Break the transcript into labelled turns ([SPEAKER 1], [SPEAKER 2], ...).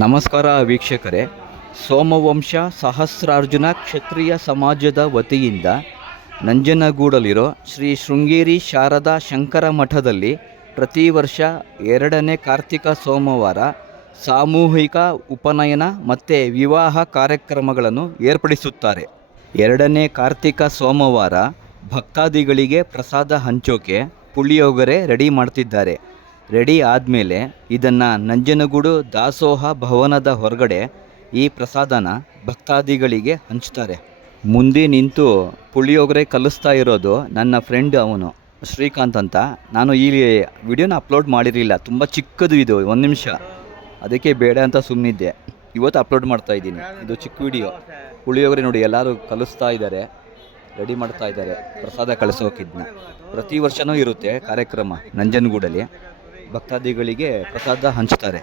[SPEAKER 1] ನಮಸ್ಕಾರ ವೀಕ್ಷಕರೇ. ಸೋಮವಂಶ ಸಹಸ್ರಾರ್ಜುನ ಕ್ಷತ್ರಿಯ ಸಮಾಜದ ವತಿಯಿಂದ ನಂಜನಗೂಡಲಿರೋ ಶ್ರೀ ಶೃಂಗೇರಿ ಶಾರದಾ ಶಂಕರ ಮಠದಲ್ಲಿ ಪ್ರತಿ ವರ್ಷ ಎರಡನೇ ಕಾರ್ತಿಕ ಸೋಮವಾರ ಸಾಮೂಹಿಕ ಉಪನಯನ ಮತ್ತು ವಿವಾಹ ಕಾರ್ಯಕ್ರಮಗಳನ್ನು ಏರ್ಪಡಿಸುತ್ತಾರೆ. ಎರಡನೇ ಕಾರ್ತಿಕ ಸೋಮವಾರ ಭಕ್ತಾದಿಗಳಿಗೆ ಪ್ರಸಾದ ಹಂಚೋಕೆ ಪುಳಿಯೋಗರೆ ರೆಡಿ ಮಾಡ್ತಿದ್ದಾರೆ. ರೆಡಿ ಆದಮೇಲೆ ಇದನ್ನು ನಂಜನಗೂಡು ದಾಸೋಹ ಭವನದ ಹೊರಗಡೆ ಈ ಪ್ರಸಾದನ ಭಕ್ತಾದಿಗಳಿಗೆ ಹಂಚ್ತಾರೆ. ಮುಂದೆ ನಿಂತು ಪುಳಿಯೋಗರೆ ಕಲಿಸ್ತಾ ಇರೋದು ನನ್ನ ಫ್ರೆಂಡ್ ಅವನು, ಶ್ರೀಕಾಂತ್ ಅಂತ. ನಾನು ಈ ವಿಡಿಯೋನ ಅಪ್ಲೋಡ್ ಮಾಡಿರಲಿಲ್ಲ, ತುಂಬ ಚಿಕ್ಕದು ಇದು, ಒಂದು ನಿಮಿಷ. ಅದಕ್ಕೆ ಬೇಡ ಅಂತ ಸುಮ್ಮನಿದ್ದೆ ಇವತ್ತು ಅಪ್ಲೋಡ್ ಮಾಡ್ತಾ ಇದ್ದೀನಿ, ಇದು ಚಿಕ್ಕ ವಿಡಿಯೋ. ಪುಳಿಯೋಗರೆ ನೋಡಿ, ಎಲ್ಲರೂ ಕಲಿಸ್ತಾ ಇದ್ದಾರೆ, ರೆಡಿ ಮಾಡ್ತಾ ಇದ್ದಾರೆ, ಪ್ರಸಾದ ಕಳಿಸೋಕಿದ್ನ ಪ್ರತಿ ವರ್ಷವೂ ಇರುತ್ತೆ ಕಾರ್ಯಕ್ರಮ ನಂಜನಗೂಡಲ್ಲಿ. ಭಕ್ತಾದಿಗಳಿಗೆ ಪ್ರಸಾದ ಹಂಚ್ತಾರೆ